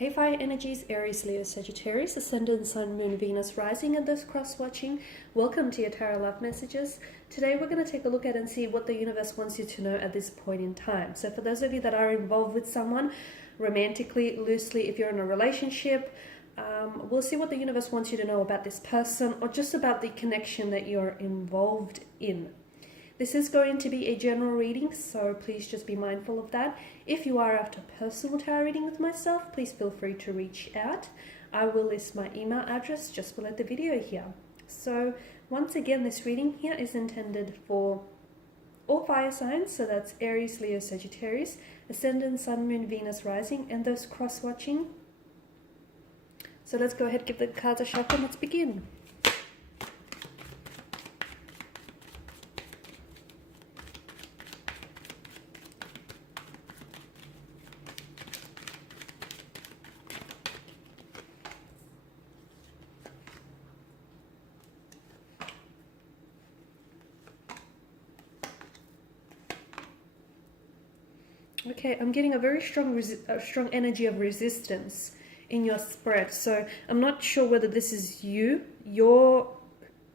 Hey fire energies, Aries, Leo, Sagittarius, Ascendant, Sun, Moon, Venus, Rising, and those cross-watching. Welcome to your Tarot Love Messages. Today we're going to take a look at and see what the universe wants you to know at this point in time. So for those of you that are involved with someone, romantically, loosely, if you're in a relationship, we'll see what the universe wants you to know about this person or just about the connection that you're involved in. This is going to be a general reading, so please just be mindful of that. If you are after personal tarot reading with myself, please feel free to reach out. I will list my email address just below the video here. So once again, this reading here is intended for all fire signs, so that's Aries, Leo, Sagittarius, Ascendant, Sun, Moon, Venus, Rising, and those cross-watching. So let's go ahead, give the cards a shuffle, and let's begin. Okay, I'm getting a very strong energy of resistance in your spread. So I'm not sure whether this is you. You're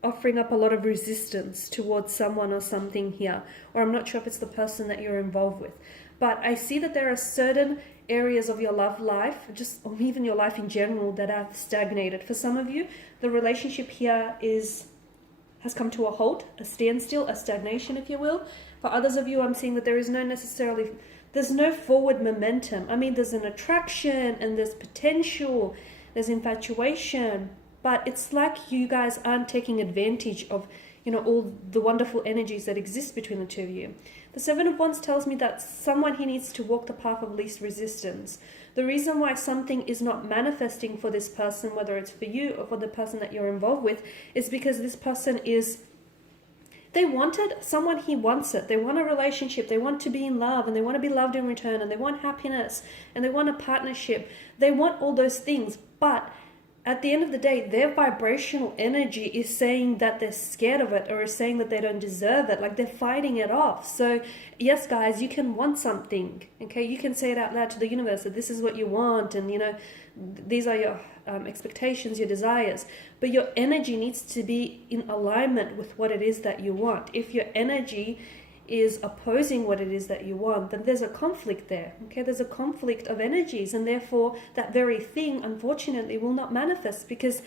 offering up a lot of resistance towards someone or something here. Or I'm not sure if it's the person that you're involved with. But I see that there are certain areas of your love life, or even your life in general, that have stagnated. For some of you, the relationship here has come to a halt, a standstill, a stagnation, if you will. For others of you, I'm seeing that there is there's no forward momentum. I mean, there's an attraction and there's potential, there's infatuation, but it's like you guys aren't taking advantage of, all the wonderful energies that exist between the two of you. The Seven of Wands tells me that someone here needs to walk the path of least resistance. The reason why something is not manifesting for this person, whether it's for you or for the person that you're involved with, is because this person they wanted someone, he wants it. They want a relationship. They want to be in love and they want to be loved in return and they want happiness and they want a partnership. They want all those things. But at the end of the day, their vibrational energy is saying that they're scared of it or is saying that they don't deserve it. Like they're fighting it off. So yes, guys, you can want something. Okay, you can say it out loud to the universe that this is what you want and, these are your expectations, your desires, but your energy needs to be in alignment with what it is that you want. If your energy is opposing what it is that you want, then there's a conflict there. Okay, there's a conflict of energies, and therefore that very thing, unfortunately, will not manifest because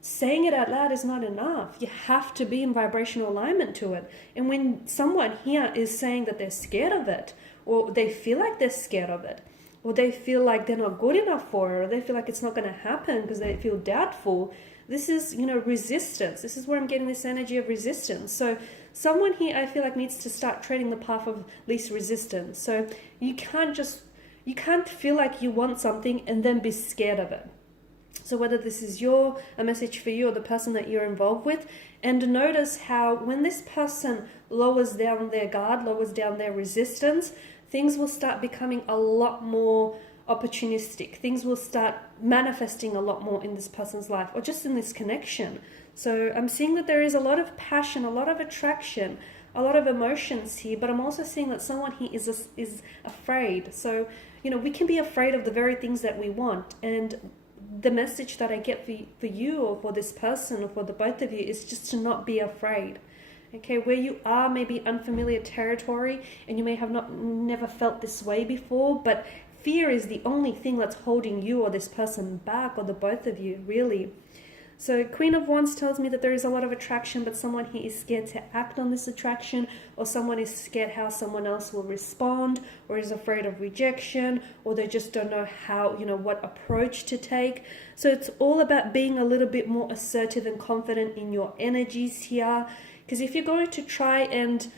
saying it out loud is not enough. You have to be in vibrational alignment to it. And when someone here is saying that they're scared of it, or they feel like they're scared of it, or they feel like they're not good enough for it, or they feel like it's not going to happen because they feel doubtful, this is, resistance. This is where I'm getting this energy of resistance. So someone here, I feel like, needs to start treading the path of least resistance. So you can't feel like you want something and then be scared of it. So whether this is a message for you or the person that you're involved with, and notice how when this person lowers down their guard, lowers down their resistance, things will start becoming a lot more opportunistic. Things will start manifesting a lot more in this person's life or just in this connection. So I'm seeing that there is a lot of passion, a lot of attraction, a lot of emotions here, but I'm also seeing that someone here is afraid. So, we can be afraid of the very things that we want. And the message that I get for you or for this person or for the both of you is just to not be afraid. Okay, where you are maybe unfamiliar territory and you may have never felt this way before, but fear is the only thing that's holding you or this person back, or the both of you, really. So Queen of Wands tells me that there is a lot of attraction, but someone here is scared to act on this attraction, or someone is scared how someone else will respond, or is afraid of rejection, or they just don't know how, what approach to take. So it's all about being a little bit more assertive and confident in your energies here. Because if you're going to try and,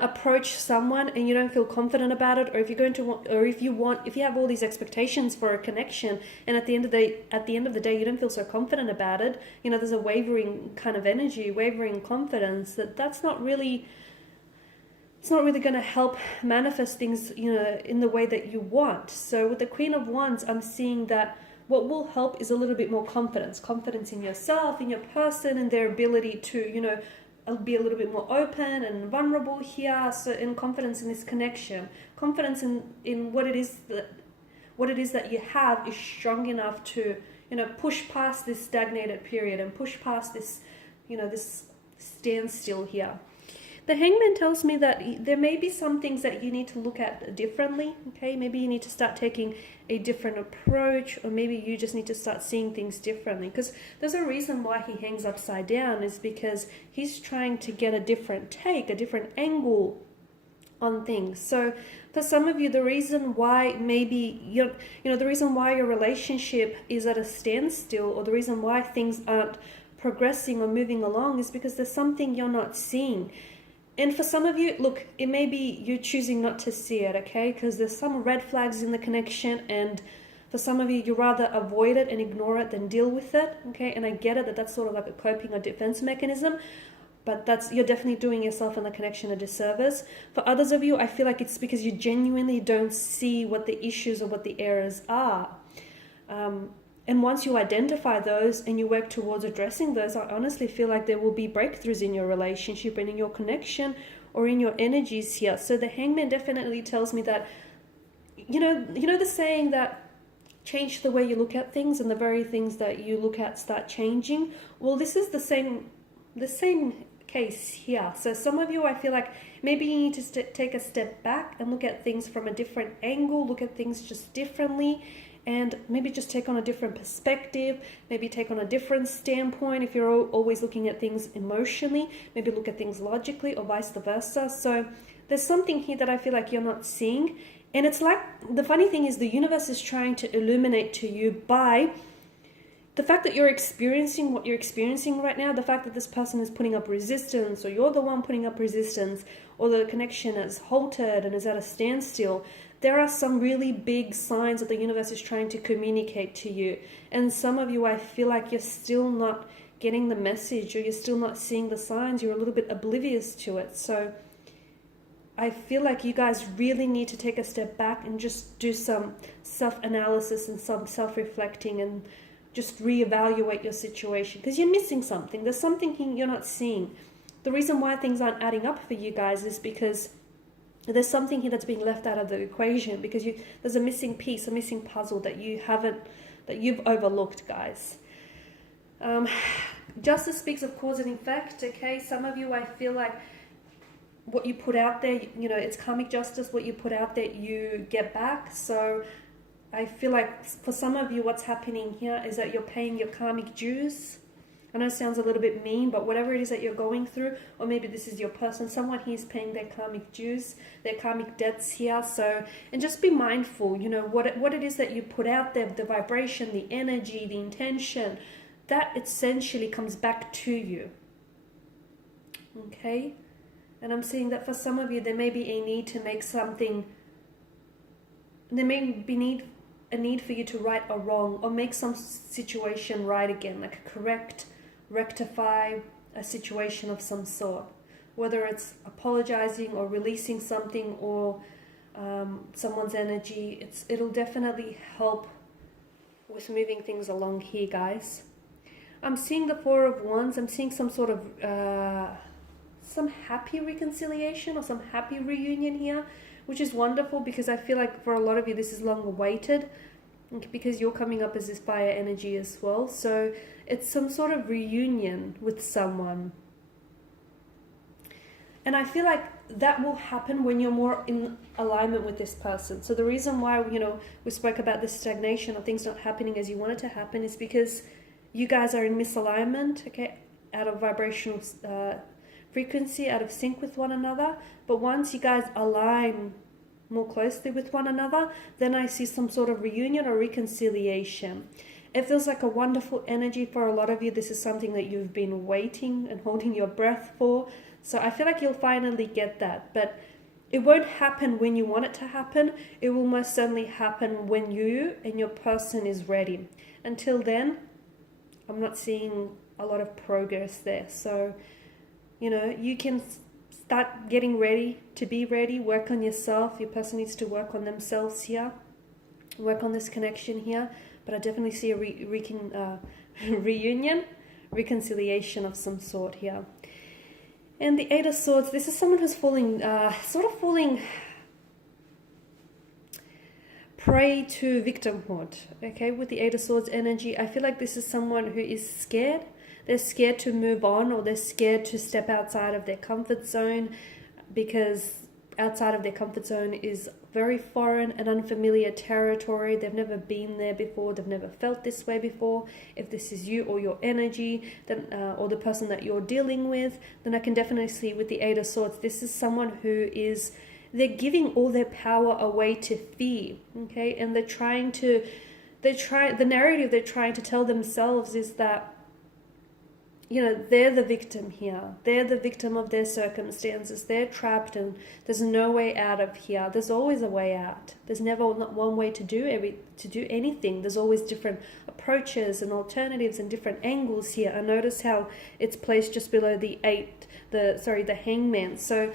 approach someone and you don't feel confident about it, or if you're going to want, or if you have all these expectations for a connection, and at the end of the day, you don't feel so confident about it, there's a wavering kind of energy, wavering confidence, that's not really, it's not really going to help manifest things, in the way that you want. So with the Queen of Wands, I'm seeing that what will help is a little bit more confidence in yourself, in your person, and their ability to, be a little bit more open and vulnerable here. So in confidence in this connection, confidence in what it is that what it is that you have is strong enough to, you know, push past this stagnated period and push past this, you know, this standstill here. The Hangman tells me that there may be some things that you need to look at differently, okay? Maybe you need to start taking a different approach, or maybe you just need to start seeing things differently, because there's a reason why he hangs upside down, is because he's trying to get a different take, a different angle on things. So for some of you, the reason why maybe the reason why your relationship is at a standstill, or the reason why things aren't progressing or moving along, is because there's something you're not seeing. And for some of you, look, it may be you choosing not to see it, okay? Because there's some red flags in the connection, and for some of you, you rather avoid it and ignore it than deal with it, okay? And I get it that that's sort of like a coping or defense mechanism, but you're definitely doing yourself and the connection a disservice. For others of you, I feel like it's because you genuinely don't see what the issues or what the errors are. And once you identify those and you work towards addressing those, I honestly feel like there will be breakthroughs in your relationship and in your connection or in your energies here. So the Hangman definitely tells me that, you know the saying that change the way you look at things and the very things that you look at start changing. Well, this is the same case here. So some of you, I feel like maybe you need to take a step back and look at things from a different angle, look at things just differently, and maybe just take on a different perspective, maybe take on a different standpoint. If you're always looking at things emotionally, maybe look at things logically, or vice versa. So there's something here that I feel like you're not seeing. And it's like, the funny thing is the universe is trying to illuminate to you by the fact that you're experiencing what you're experiencing right now, the fact that this person is putting up resistance, or you're the one putting up resistance, or the connection is halted and is at a standstill. There are some really big signs that the universe is trying to communicate to you. And some of you, I feel like you're still not getting the message, or you're still not seeing the signs. You're a little bit oblivious to it. So I feel like you guys really need to take a step back and just do some self-analysis and some self-reflecting, and just reevaluate your situation, because you're missing something. There's something you're not seeing. The reason why things aren't adding up for you guys is because there's something here that's being left out of the equation, because there's a missing piece, a missing puzzle that you've overlooked, guys. Justice speaks of cause and effect, okay? Some of you, I feel like what you put out there, it's karmic justice. What you put out there, you get back. So I feel like for some of you, what's happening here is that you're paying your karmic dues. I know it sounds a little bit mean, but whatever it is that you're going through, or maybe this is your person, someone here is paying their karmic dues, their karmic debts here. So, and just be mindful, what it is that you put out there, the vibration, the energy, the intention, that essentially comes back to you. Okay? And I'm seeing that for some of you, there may be a need to make something, there may be a need for you to right a wrong, or make some situation right again, like rectify a situation of some sort, whether it's apologizing or releasing something, or someone's energy. It'll definitely help with moving things along here, guys. I'm seeing the Four of Wands. I'm seeing some sort of some happy reconciliation or some happy reunion here, which is wonderful, because I feel like for a lot of you this is long awaited, because you're coming up as this fire energy as well. So it's some sort of reunion with someone. And I feel like that will happen when you're more in alignment with this person. So the reason why, we spoke about this stagnation or things not happening as you want it to happen is because you guys are in misalignment, okay, out of vibrational frequency, out of sync with one another. But once you guys align more closely with one another, then I see some sort of reunion or reconciliation. It feels like a wonderful energy for a lot of you. This is something that you've been waiting and holding your breath for. So I feel like you'll finally get that. But it won't happen when you want it to happen. It will most certainly happen when you and your person is ready. Until then, I'm not seeing a lot of progress there. So, you can start getting ready to be ready. Work on yourself. Your person needs to work on themselves here. Work on this connection here. But I definitely see a reunion, reconciliation of some sort here. And the Eight of Swords, this is someone who's falling prey to victimhood. Okay, with the Eight of Swords energy, I feel like this is someone who is scared. They're scared to move on, or they're scared to step outside of their comfort zone, because outside of their comfort zone is very foreign and unfamiliar territory. They've never been there before. They've never felt this way before. If this is you or your energy, then or the person that you're dealing with, then I can definitely see with the Eight of Swords, this is someone who is, they're giving all their power away to fear. Okay, and the narrative they're trying to tell themselves is that, you know, they're the victim here. They're the victim of their circumstances. They're trapped and there's no way out of here. There's always a way out. There's never one way to do anything. There's always different approaches and alternatives and different angles here. And notice how it's placed just below the hangman. So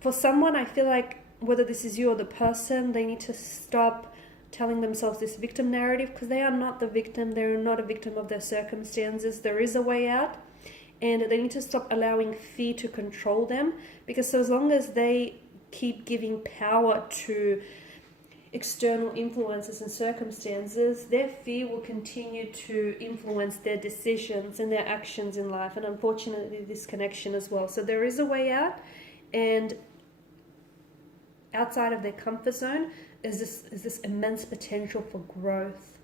for someone, I feel like whether this is you or the person, they need to stop telling themselves this victim narrative, because they are not the victim. They're not a victim of their circumstances. There is a way out, and they need to stop allowing fear to control them, because so as long as they keep giving power to external influences and circumstances, their fear will continue to influence their decisions and their actions in life, and unfortunately this connection as well. So there is a way out, and outside of their comfort zone is this immense potential for growth.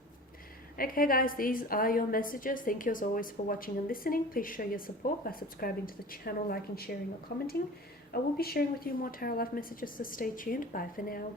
Okay guys, these are your messages. Thank you as always for watching and listening. Please show your support by subscribing to the channel, liking, sharing or commenting. I will be sharing with you more tarot life messages, so stay tuned. Bye for now.